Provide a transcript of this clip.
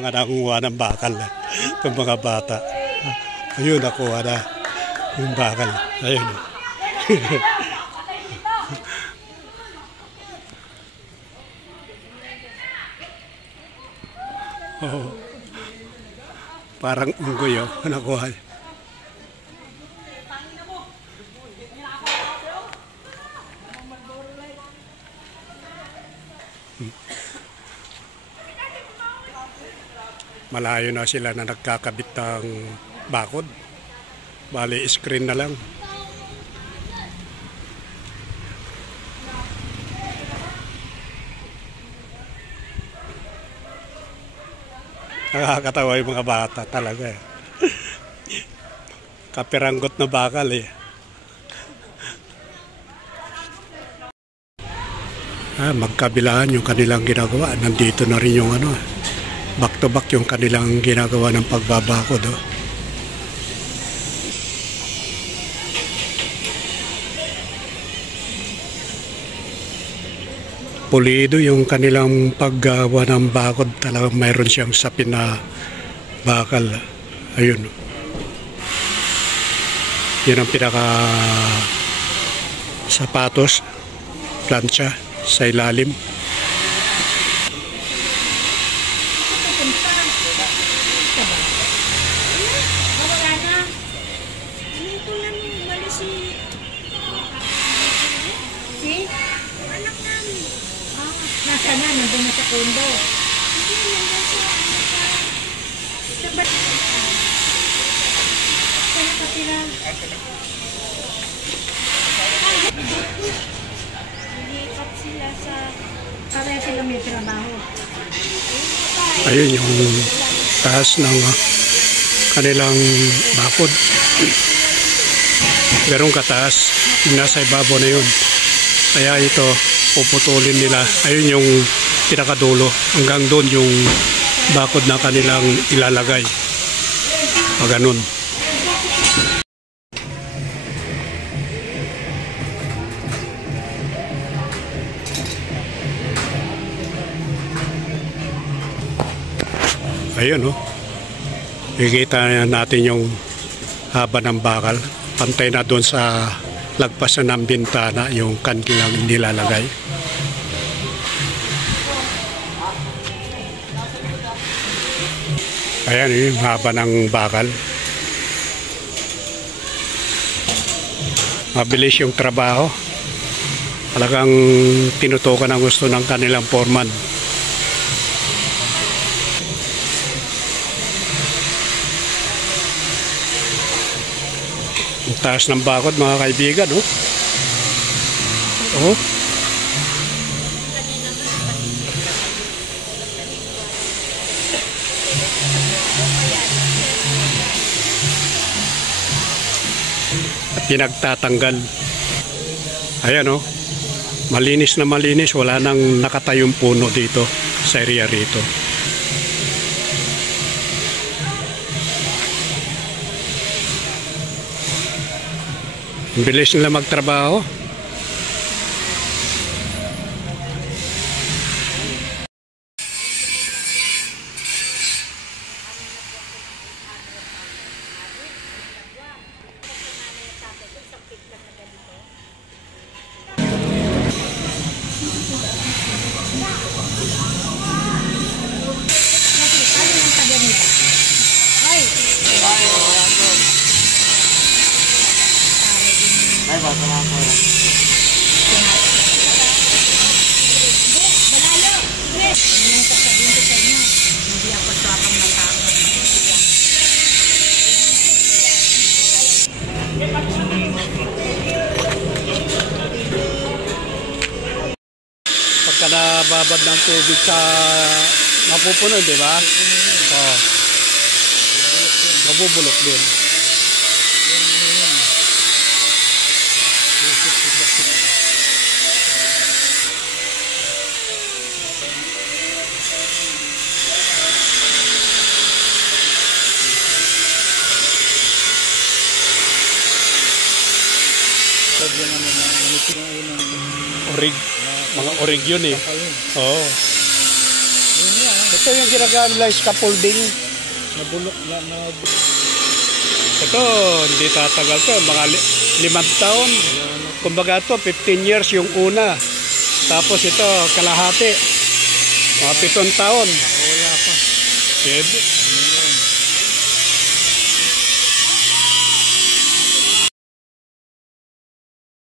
Mga nangunguha ng bakal. Itong mga bata. Ayun, nakuha na yung bakal. Ayun. Oh, parang unggoy, oh. Nakuha. Malayo na sila na nagkakabit ng bakod. Bali, screen na lang. Nakakatawa yung mga bata talaga eh. Kapiranggot na bakal eh. Magkabilaan yung kanilang ginagawa. Nandito na rin yung back to back yung kanilang ginagawa ng pagbabakod. Oh. Pulido yung kanilang paggawa ng bakod. Talagang mayroon siyang sapin na bakal. Ayun. Yan ang pinaka sapatos, plancha sa ilalim. Nasa na, nandun na sa kondo. Sana kapila. Nilipat sila sa... Kaya sila may trabaho. Ayun yung taas ng kanilang bakod. Merong kataas. Nasa ibabaw na yun. Kaya ito, puputulin nila. Ayun yung pinakadulo. Hanggang doon yung bakod na kanilang ilalagay. O ganun. Ayun, oh. Nakikita natin yung haba ng bakal. Pantay na doon sa lagpas na ng bintana yung kanilang nilalagay. Ayan yung haba ng bakal. Mabilis yung trabaho. Talagang tinutukan ang gusto ng kanilang foreman. Ang taas ng bakod mga kaibigan, oh. Oh. At pinagtatanggal. Ayan, oh. Malinis na malinis. Wala nang nakatayong puno dito sa area rito. Ang bilis nila magtrabaho. Ay, bata na ako. Malayo! Hindi sasabihin ko sa inyo. Hindi ako swakang matapos. Pagka nababad ng tubig sa mapupuno, di ba? Oo. Mabubulok din. Orig, mga orig yun eh. Oo. Ito yung ginagamit nila scaffolding. Nabulok na. Ito, hindi tatagal to. Mga 5 taon. Kumbaga to, 15 years yung una. Tapos ito, kalahati. Mga 7 taon. Wala pa. Pwede.